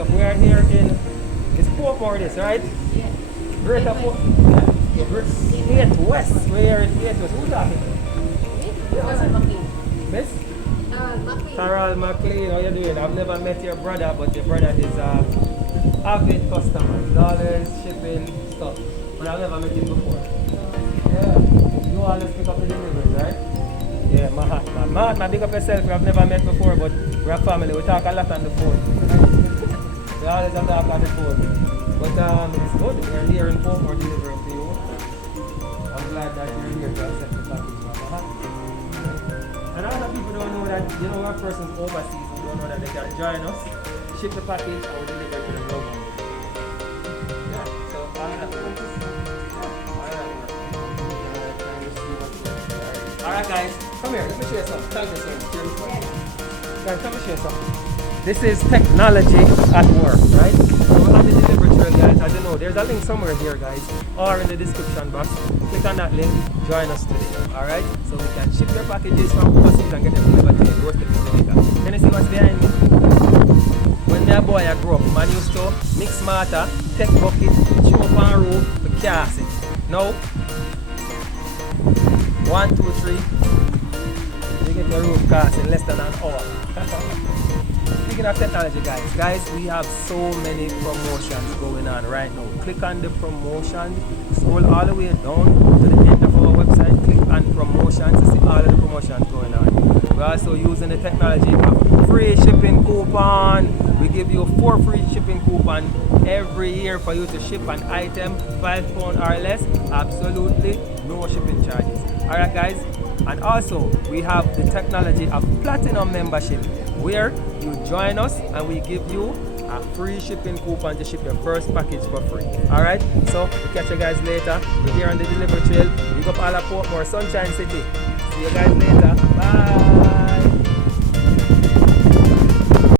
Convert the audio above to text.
up? We are here in, it's Portmore this, right? Yeah. Greater Port, yeah. 8 West. We are in 8 West. Who's talking? Miss? Carol McLean, how you doing? I've never met your brother, but your brother is avid customer. He's always shipping stuff. But I've never met him before. Yeah. You always pick up the deliveries, right? Yeah, Mahatma. Mahatma, big up yourself. We have never met before, but we're a family. We talk a lot on the phone. We always have talk on the phone. But it's good. We're here in Portmore delivering to you. I'm glad that you're here to accept the package from Mahatma. And other people don't know that, you know, when a person's overseas, we don't know that they can join us, ship the package, and we deliver it to them locally. Yeah, so all that works. Alright guys, come here, let me show you something. Thank you so much. Guys, let me show you something. This is technology at work, right? So we'll have the delivery trail, guys. As you know, there's a link somewhere here, guys, or in the description box. Click on that link, join us today. Alright? So we can ship your packages from overseas and get them delivered to your doorstep in Jamaica. Can you see what's behind me? When me a boy I grew up, man used to mix mortar, take bucket, chew up on roof, we cast it. Now, 1, 2, 3, you get your roof cast in less than an hour. Speaking of technology, guys, we have so many promotions going on right now. Click on the promotion, scroll all the way down to the end of our website, click on promotions to see all of the promotions going on. We're also using the technology of free shipping coupon. We give you 4 free shipping coupons every year for you to ship an item £5 or less, absolutely no shipping charges. Alright guys, and also we have the technology of platinum membership, where you join us and we give you a free shipping coupon to ship your first package for free. Alright, so we'll catch you guys later. We're here on the delivery trail. Big up all of Portmore, Sunshine City. See you guys later. Bye.